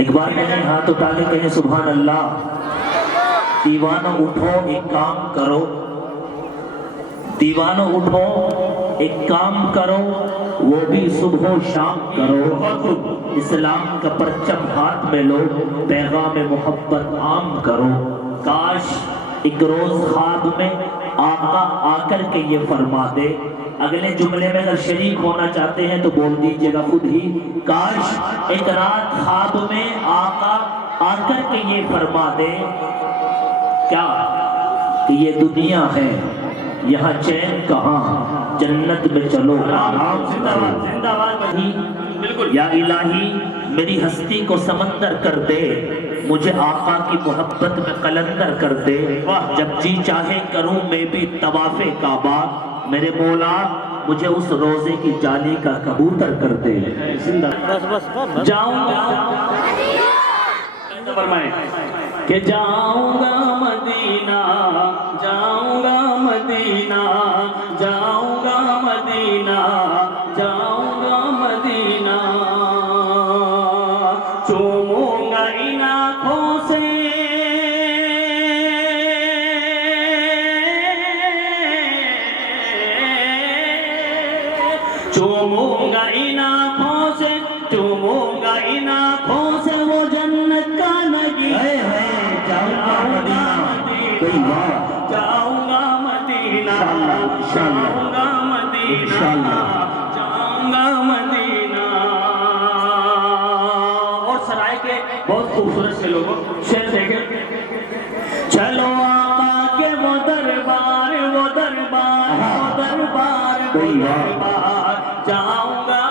ایک بار کہیں ہاتھ اٹھا کے کہیں سبحان اللہ۔ دیوانوں اٹھو ایک کام کرو، دیوانوں اٹھو ایک کام کرو، وہ بھی صبح و شام کرو، اسلام کا پرچم ہاتھ میں لو، پیغام محبت عام کرو۔ کاش ایک روز خواب میں آقا آ کر کے یہ فرما دے، اگلے جملے میں اگر شریک ہونا چاہتے ہیں تو بول دیجئے گا خود ہی، کاش ایک رات خواب میں آقا آ کر کے یہ فرما دے کیا کہ یہ دنیا ہے یہاں چین کہاں، جنت میں چلو۔ یا الہی میری ہستی کو سمندر کر دے، مجھے آقا کی محبت میں قلندر کر دے، جب جی چاہے کروں میں بھی طواف کعبہ، میرے مولا مجھے اس روزے کی جالی کا کبوتر کر دے۔ جاؤں گا فرمائیں کہ جاؤں گا مدینہ، جاؤں گا مدینہ، جاؤں گا مدینہ، جاؤں گا مدینہ، چوموں گا ان آنکھوں سے چوموں گا ان آنکھوں سے، چوموں گا ان آنکھوں سے وہ جنت کا نگی، جاؤں گا مدینہ، جاؤں گا مدینہ، جاؤں گا مدینہ، جاؤں گا مدینہ۔ اور سرائے کے بہت خوبصورت سے لوگوں شعر دیکھیں، چلو آقا کے وہ دربار، وہ دربار، وہ دربار، وہ دربار، جاؤں گا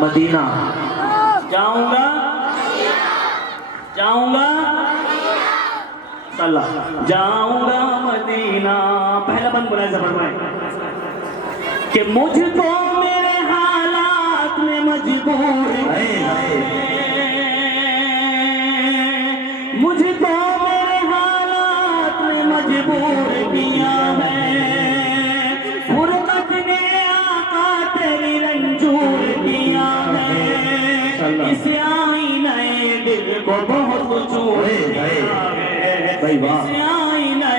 مدینہ، جاؤں گا، جاؤں گا اللہ، جاؤں گا مدینہ۔ پہلا بند بلائے فرمائیں کہ مجھ کو میرے حالات میں مجبور مجھ کو میرے حالات میں مجبور کیا ہے، فرقت نے آقا تیری رنجور کیا ہے، اس آئینہ دل کو بہت چور کیا ہے، اس آئینہ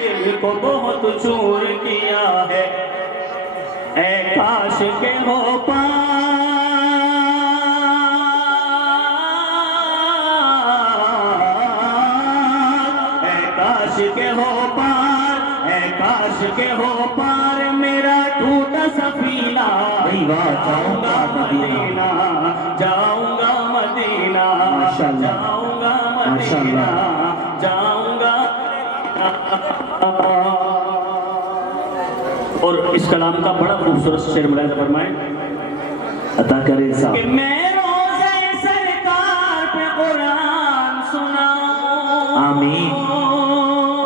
دل کو بہت چور کیا ہے، اے کاش کے ہو پار، اے کاش کے ہو پار، اے کاش کے ہو پار میرا ٹوٹا سفینہ، جاؤں گا مدینہ، جاؤں گا مدینہ، جاؤں گا مدینہ، جاؤں گا۔ اور اس کلام کا بڑا خوبصورت شعر ملاحظہ فرمائیں، عطا کرے صاحب کہ میں روزے سرکار پہ قرآن سناؤں، آمین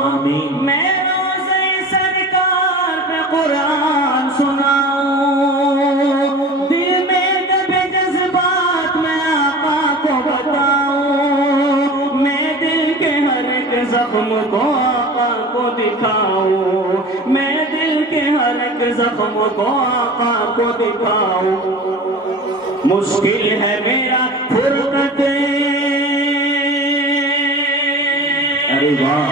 آمین، میں روزے سرکار پہ قرآن سناؤں، دل میں دبے جذبات میں آقا کو بتاؤں، میں دل کے ہر ایک زخم کو آقا کو دکھاؤں، میں دل کے ہر ایک زخم کو آقا کو دکھاؤں، مشکل ہے میرا فرقت، ارے واہ،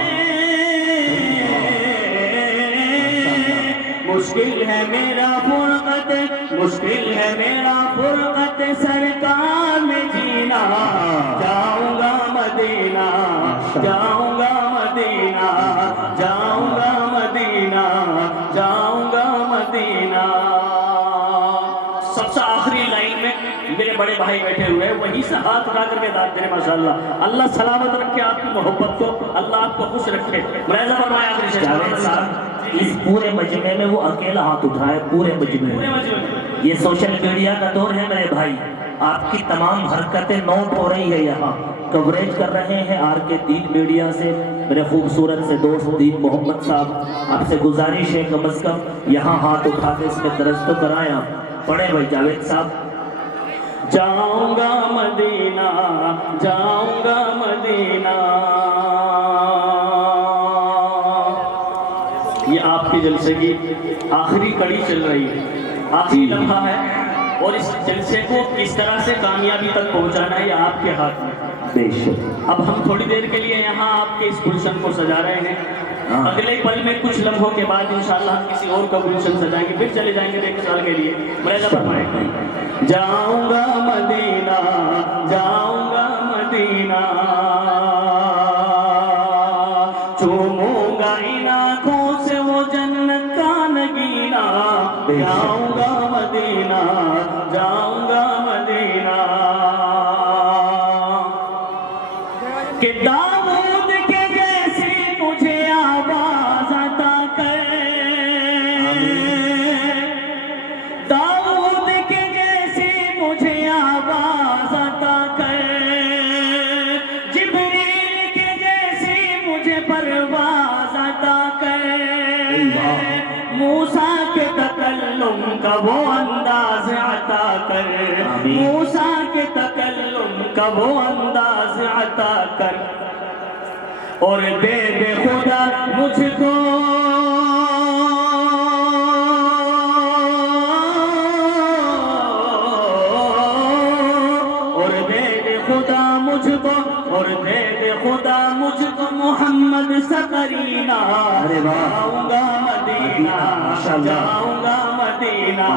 مشکل ہے میرا فرقت، مشکل ہے میرا فرقت سرکار میں جینا، جاؤں گا مدینہ، جاؤں گا مدینہ، جاؤں گا مدینہ، جاؤں گا مدینہ۔ سب سے آخری لائن میں میرے بڑے بھائی بیٹھے ہوئے ہیں، وہیں سے ہاتھ اٹھا کر کے داد دے ماشاءاللہ، اللہ سلامت رکھے آپ کی محبت کو، اللہ آپ کو خوش رکھے۔ ملاحظہ فرمائے آخری شعر، اس پورے مجمع میں وہ اکیلا ہاتھ اٹھائے، پورے مجمع میں۔ یہ سوشل میڈیا کا دور ہے میرے بھائی، آپ کی تمام حرکتیں نوٹ ہو رہی ہے، یہاں کوریج کر رہے ہیں آر کے دین میڈیا سے، میرے خوبصورت سے دوست دین محمد صاحب، آپ سے گزارش ہے کم از کم یہاں ہاتھ اٹھا کے اس میں درج تو کرائیں آپ، پڑھیں بھائی جاوید صاحب، جاؤں گا مدینہ، جاؤں گا مدینہ۔ یہ آپ کے جلسے کی آخری کڑی چل رہی ہے، آخری لمحہ ہے، اور اس جلسے کو کس طرح سے کامیابی تک پہنچانا ہے یہ آپ کے ہاتھ میں۔ بے شک۔ اب ہم تھوڑی دیر کے لیے یہاں آپ کے اس گلشن کو سجا رہے ہیں، اگلے پل میں کچھ لمحوں کے بعد انشاءاللہ ہم کسی اور کا گلشن سجائیں گے، پھر چلے جائیں گے ایک سال کے لیے۔ ملاحظہ فرمائیں، جاؤں گا مدینہ، جاؤں گا مدینہ، چوموں گا ان آنکھوں سے وہ جنت کا نگینہ، جاؤں گا مدینہ، جاؤں گا مدینہ، کہ داؤد کے جیسی مجھے آواز عطا کر، داؤد کے جیسی مجھے آواز عطا کر، جبریل کے جیسی مجھے پرواز عطا کر، موسیٰ کے تکلم کا وہ انداز عطا کر، موسیٰ کے تکلم کا وہ انداز عطا کر، اور دے دے خدا مجھ کو اور دے دے خدا مجھ کو محمد سا قرینہ، جاؤں گا مدینہ، جاؤں گا مدینہ،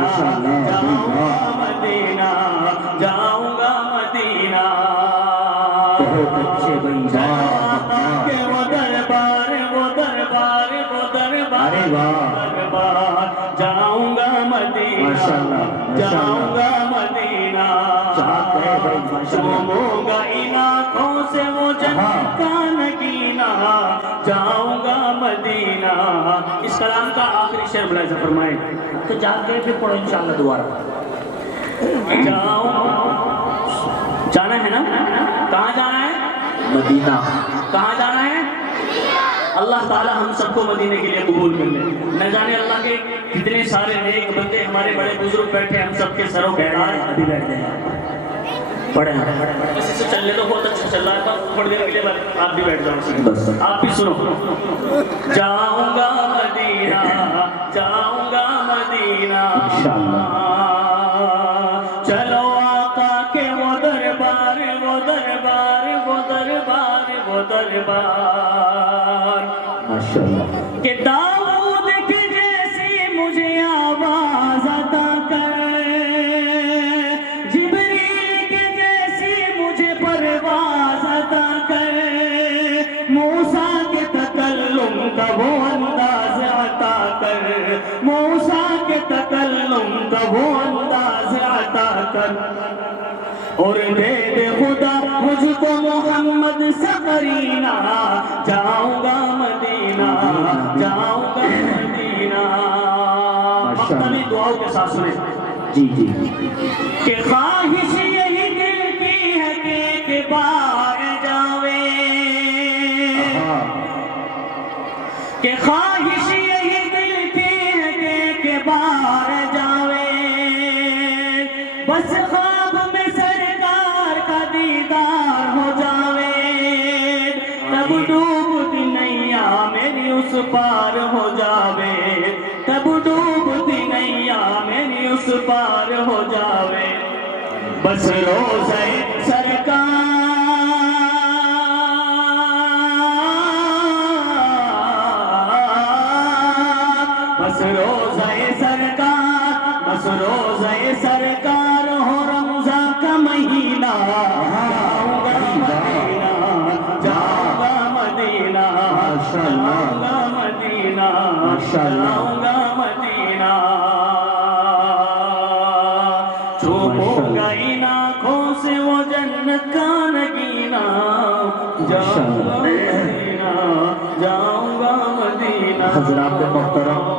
جاؤں گا مدینہ، جاؤں گا مدینہ، بہت اچھے بھائی کہ وہ دربار، وہ دربار، وہ دربار، دربار، جاؤں گا مدینہ، جاؤں گا مدینہ، چوموں گا ان آنکھوں سے وہ جنت کا نگینہ، جاؤں گا مدینہ۔ اس کلام کا آخری شعر ملاحظہ فرمائیں، تو جا کے پھر پڑھو انشاءاللہ دوبارہ۔ جانا ہے نا؟ کہاں جانا ہے؟ مدینہ۔ کہاں جانا ہے؟ اللہ تعالی ہم سب کو مدینے کے لیے قبول کر لے۔ نہ جانے اللہ کے کتنے سارے نیک بندے ہمارے بڑے بزرگ بیٹھے، ہم سب کے سروں پہ ابھی بیٹھتے ہیں، پڑھیں۔ بس اسے چلنے تو بہت اچھا چل رہا ہے، بس تھوڑی دیر کے لیے آپ بھی بیٹھ جاؤ، آپ بھی سنو۔ جاؤں گا مدینہ، جاؤں گا مدینہ، چلو آقا کے وہ دربار، وہ دربار، وہ دربار، وہ دربار، کہ داؤد کے جیسی مجھے آواز عطا کر، جبریل کے جیسی مجھے پرواز عطا کر، موسیٰ کے تکلم کا وہ انداز عطا کر، موسیٰ کے تکلم کا وہ انداز عطا کر، اور دے دے خدا مجھ کو محمد سا قرینہ، جاؤں گا مدینہ، جاؤں گا مدینہ۔ مقتبی دعاؤں کے ساتھ سنیں جی جی، کہ خواہش یہی دل کی ہے کہ ایک بار جاوے، کہ خواہش یہی دل کی ہے کہ ایک بار جاوے، بس خواب میں سرکار کا دیدار ہو جاوے، تب ڈوبتی نیا میری اس پار ہو جاوے، تب ڈوبتی نیا میری اس پار ہو جاوے، بس روزہ سرکار، بس روزہ سرکار، بس روزہ سرکار ہو رمضان کا مہینہ، جاؤں گا مدینہ، جاؤں گا مدینہ، جاؤں گا مدینہ، جاؤں گا مدینہ، چوموں گا ان آنکھوں سے وہ جنت کا نگینہ، جاؤں گا مدینہ، جاؤں گا مدینہ۔ حضرات محترم